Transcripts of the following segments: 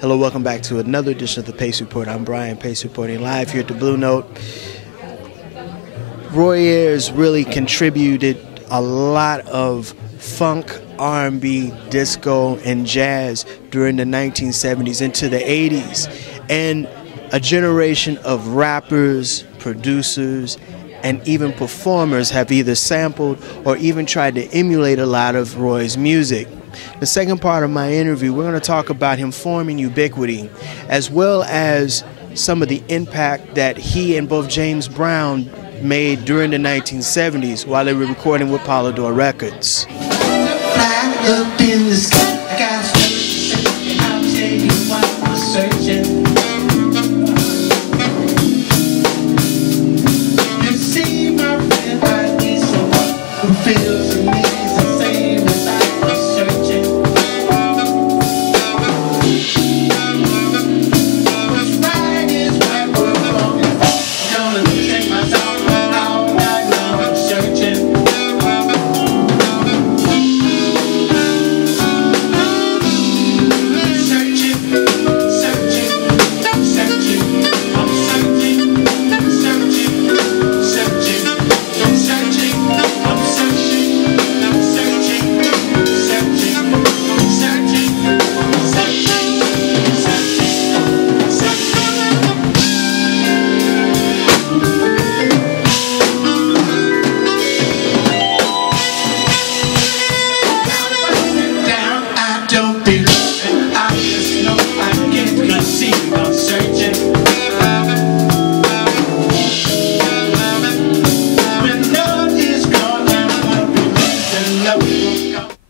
Hello, welcome back to another edition of the Pace Report. I'm Brian, Pace reporting live here at the Blue Note. Roy Ayers really contributed a lot of funk, R&B, disco, and jazz during the 1970s into the 80s. And a generation of rappers, producers, and even performers have either sampled or even tried to emulate a lot of Roy's music. The second part of my interview, we're going to talk about him forming Ubiquity, as well as some of the impact that he and both James Brown made during the 1970s while they were recording with Polydor Records.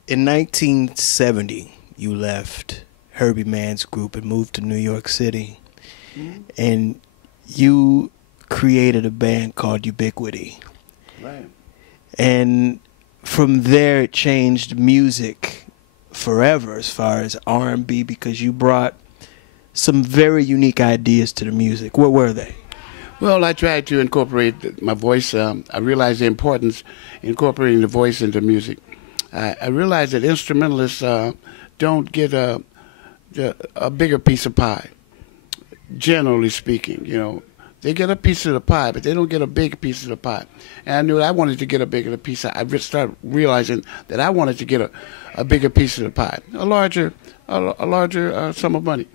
In 1970, you left Herbie Mann's group and moved to New York City. Mm-hmm. And you created a band called Ubiquity. Right. And from there, it changed music forever as far as R&B, because you brought some very unique ideas to the music. What were they? Well, I tried to incorporate my voice. I realized the importance of incorporating the voice into music. I realized that instrumentalists don't get a bigger piece of pie, generally speaking. You know, they get a piece of the pie, but they don't get a big piece of the pie. And I knew I wanted to get a bigger piece. I started realizing that I wanted to get a bigger piece of the pie, a larger sum of money.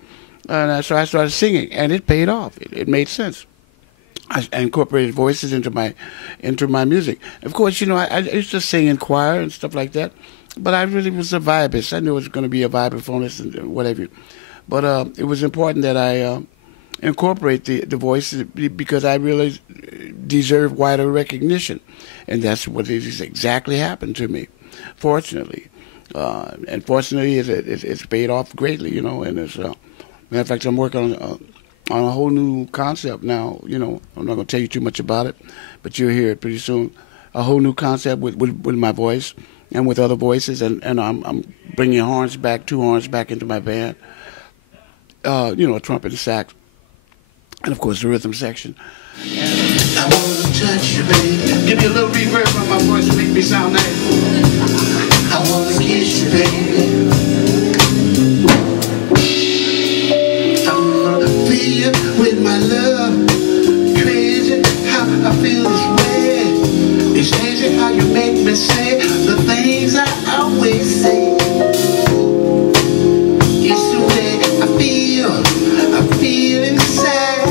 And so I started singing, and it paid off. It made sense. I incorporated voices into my music. Of course, you know, I used to sing in choir and stuff like that, but I really was a vibist. I knew it was going to be a vibraphonist and whatever. But it was important that I incorporate the voices, because I really deserve wider recognition, and that's what is exactly happened to me, fortunately. And fortunately, it's paid off greatly, you know. And it's matter of fact, I'm working on a whole new concept now. You know, I'm not going to tell you too much about it, but you'll hear it pretty soon. A whole new concept with my voice and with other voices, and I'm bringing two horns back into my band. You know, a trumpet, a sax, and of course the rhythm section. I want to touch you, baby. Give me a little reverb on my voice to make me sound nice. I want to kiss you, baby. With my love, crazy how I feel this way. It's crazy how you make me say the things I always say. It's the way I feel inside.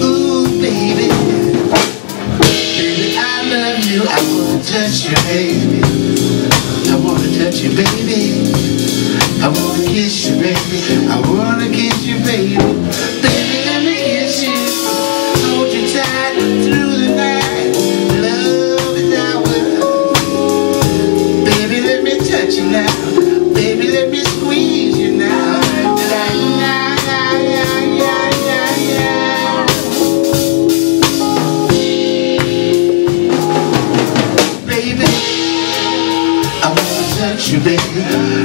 Ooh, baby, baby, I love you. I wanna touch you, baby. I wanna touch you, baby. I wanna kiss you, baby. I wanna kiss you, baby. Baby, let me kiss you. Hold you tight through the night. Love is ours. Baby, let me touch you now. Baby, let me squeeze you now. Baby, I wanna touch you, baby.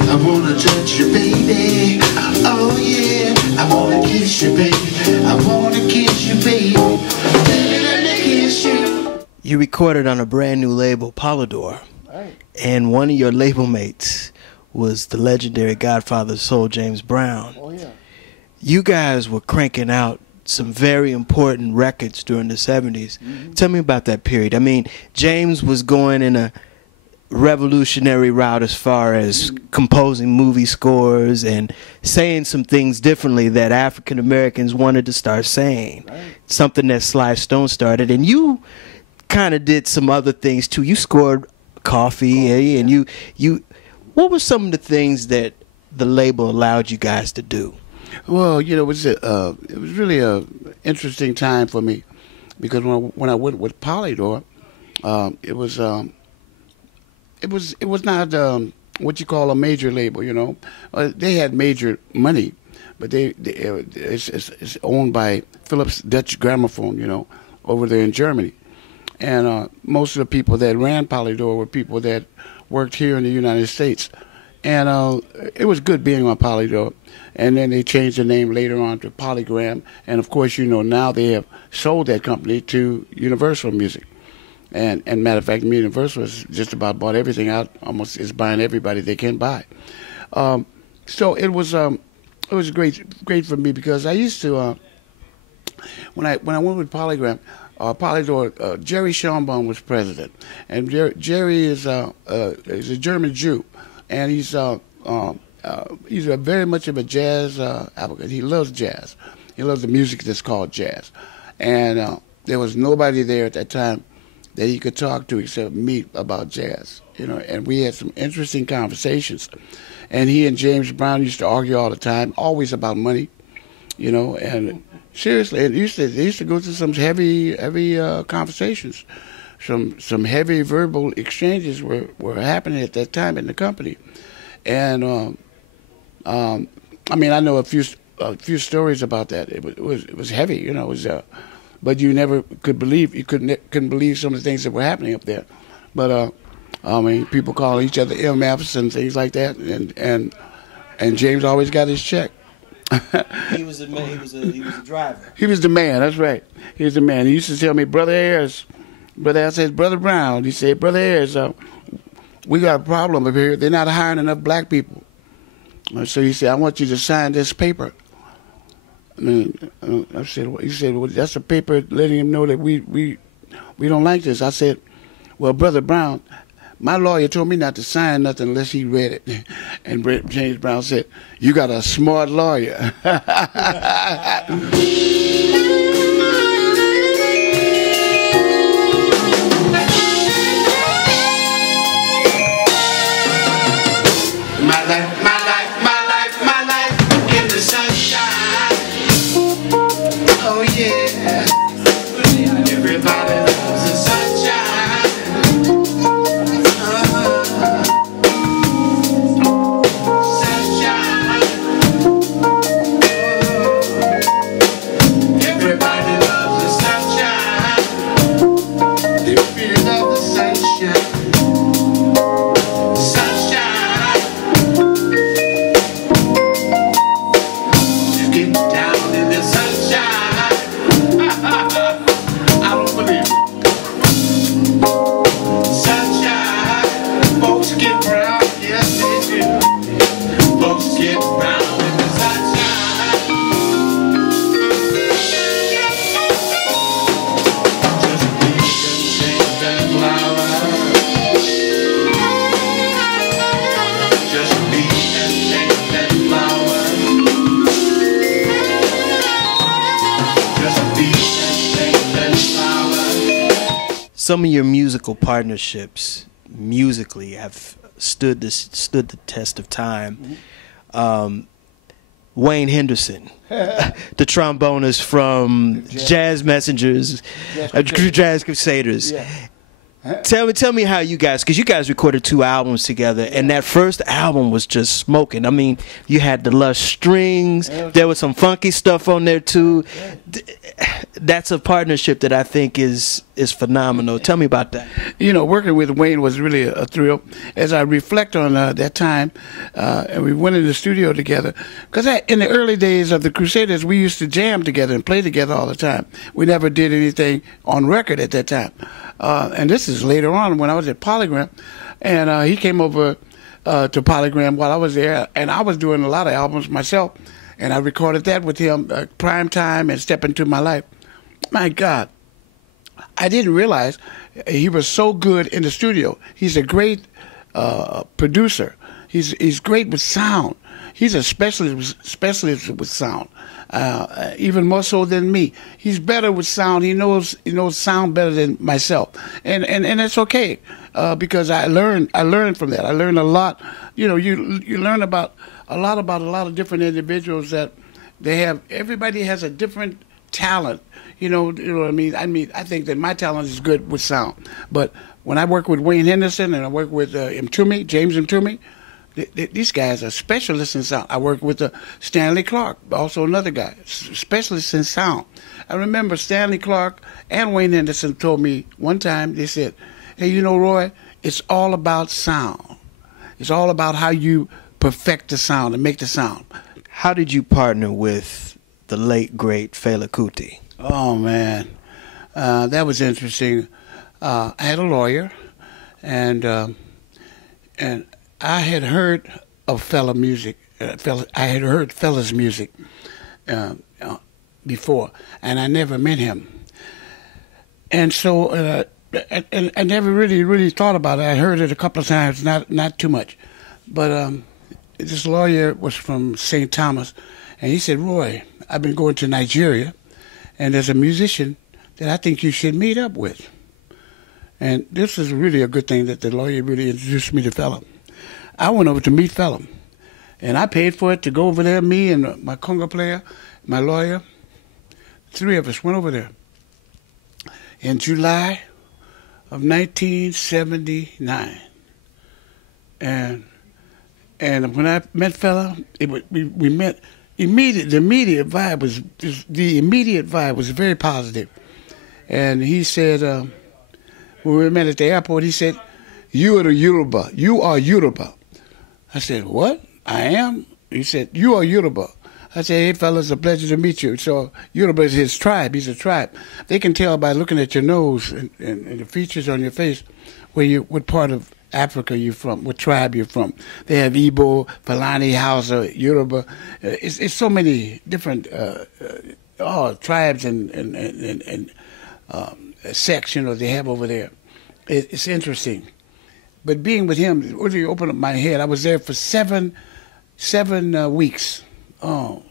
I wanna touch you, baby. Oh yeah, I wanna kiss you, baby. I wanna kiss you, baby. Baby, let me kiss you. You recorded on a brand new label, Polydor. Right. And one of your label mates was the legendary Godfather soul, James Brown. Oh yeah. you guys were cranking out some very important records during the 70s. Tell me about that period. I mean, James was going in a revolutionary route as far as composing movie scores and saying some things differently that African Americans wanted to start saying. Right. Something that Sly Stone started, and you kind of did some other things too. You scored Coffy, and you. What were some of the things that the label allowed you guys to do? Well, you know, it was really a interesting time for me, because when I went with Polydor, it was not what you call a major label. You know, they had major money, but it's owned by Philips Dutch Gramophone, you know, over there in Germany, and most of the people that ran Polydor were people that worked here in the United States, and it was good being on Polydor. And then they changed the name later on to Polygram, and of course, you know, now they have sold that company to Universal Music. And matter of fact, Universal has just about bought everything out. Almost is buying everybody they can buy. So it was great for me, because I used to when I went with Polydor, Jerry Schonbaum was president, and Jerry is a German Jew, and he's very much of a jazz advocate. He loves jazz. He loves the music that's called jazz, and there was nobody there at that time that he could talk to except me about jazz, you know, and we had some interesting conversations. And he and James Brown used to argue all the time, always about money, you know, and seriously, they used to go through some heavy conversations. Some heavy verbal exchanges were happening at that time in the company. And I mean, I know a few stories about that. It was heavy, you know, it was but you never could believe, couldn't believe some of the things that were happening up there. But I mean, people call each other MFs and things like that, and James always got his check. He was a driver. He was the man. That's right. He was the man. He used to tell me, Brother Ayers, I said, Brother Brown. He said, Brother Ayers, we got a problem over here. They're not hiring enough black people. So he said, I want you to sign this paper. I said, he said, well, that's a paper letting him know that we don't like this. I said, well, Brother Brown, my lawyer told me not to sign nothing unless he read it. And James Brown said, you got a smart lawyer. Some of your musical partnerships, musically, have stood the test of time. Wayne Henderson, the trombonist from Jazz Messengers, Jazz Crusaders. Yeah. Tell me how you guys, because you guys recorded 2 albums together, and that first album was just smoking. I mean, you had the lush strings, there was some funky stuff on there too. That's a partnership that I think is phenomenal. Tell me about that. You know, working with Wayne was really a thrill. As I reflect on that time, and we went in the studio together, because in the early days of the Crusaders, we used to jam together and play together all the time. We never did anything on record at that time. And this is later on when I was at Polygram, and he came over to Polygram while I was there, and I was doing a lot of albums myself, and I recorded that with him, Prime Time and Step Into My Life. My God, I didn't realize he was so good in the studio. He's a great producer. He's great with sound. He's a specialist with sound, even more so than me. He's better with sound. He knows sound better than myself, and it's okay because I learned from that. I learned a lot. You know, you learn about a lot of different individuals that they have. Everybody has a different talent. You know what I mean. I think that my talent is good with sound, but when I work with Wayne Henderson and I work with James Mtume, these guys are specialists in sound. I work with Stanley Clarke, also another guy, specialist in sound. I remember Stanley Clarke and Wayne Henderson told me one time, they said, hey, you know, Roy, it's all about sound. It's all about how you perfect the sound and make the sound. How did you partner with the late, great Fela Kuti? Oh, man. That was interesting. I had a lawyer, and I had heard of Fela music. I had heard Fela's music before, and I never met him. And so I never really thought about it. I heard it a couple of times, not too much. But this lawyer was from St. Thomas, and he said, Roy, I've been going to Nigeria, and there's a musician that I think you should meet up with. And this is really a good thing that the lawyer really introduced me to Fela. I went over to meet Fela, and I paid for it to go over there. Me and my conga player, my lawyer, 3 of us went over there in July of 1979. And when I met Fela, we met immediately. The immediate vibe was very positive. And he said, when we met at the airport, he said, "You are the Yoruba. You are Yoruba." I said, "What? I am?" He said, "You are Yoruba." I said, "Hey, fella, it's a pleasure to meet you." So Yoruba is his tribe. He's a tribe. They can tell by looking at your nose and the features on your face what part of Africa you're from, what tribe you're from. They have Igbo, Fulani, Hausa, Yoruba. It's so many different tribes and sects, they have over there. It's interesting. But being with him really opened up my head. I was there for seven weeks. Oh,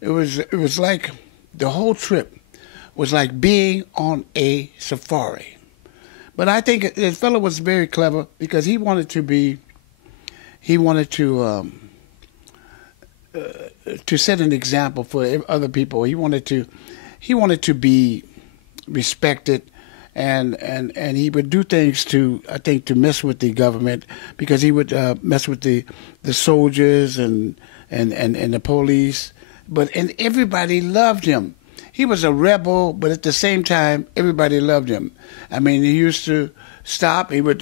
it was like the whole trip was like being on a safari. But I think the fellow was very clever because he wanted to set an example for other people. He wanted to be respected. And he would do things to mess with the government, because he would mess with the soldiers and the police. And everybody loved him. He was a rebel, but at the same time, everybody loved him. I mean, he used to stop. He would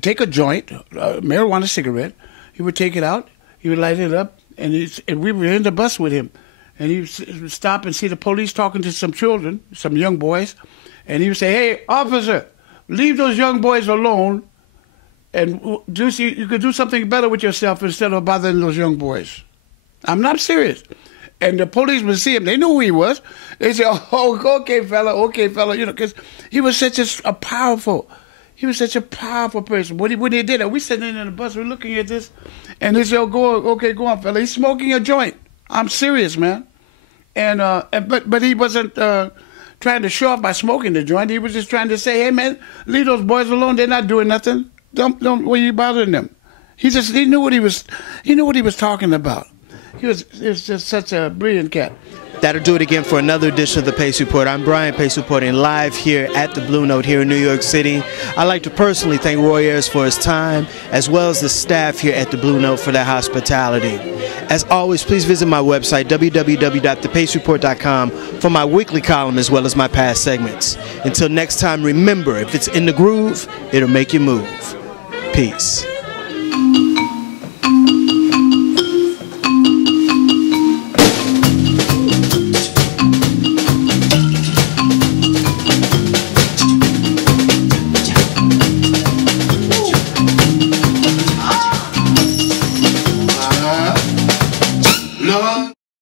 take a joint, a marijuana cigarette. He would take it out. He would light it up, and we were in the bus with him. And he would stop and see the police talking to some children, some young boys. And he would say, "Hey, officer, leave those young boys alone, and you could do something better with yourself instead of bothering those young boys." I'm not serious. And the police would see him. They knew who he was. They said, "Oh, okay, fella, because he was such a powerful person. When he did it, we sitting in the bus, we're looking at this, and they said, "Oh, go on, fella. He's smoking a joint." I'm serious, man. But he wasn't trying to show off by smoking the joint. He was just trying to say, "Hey, man, leave those boys alone. They're not doing nothing. Don't why are you bothering them?" He knew what he was talking about. He was just such a brilliant cat. That'll do it again for another edition of the Pace Report. I'm Brian Pace reporting live here at the Blue Note here in New York City. I'd like to personally thank Roy Ayers for his time, as well as the staff here at the Blue Note for their hospitality. As always, please visit my website, www.thepacereport.com, for my weekly column as well as my past segments. Until next time, remember, if it's in the groove, it'll make you move. Peace.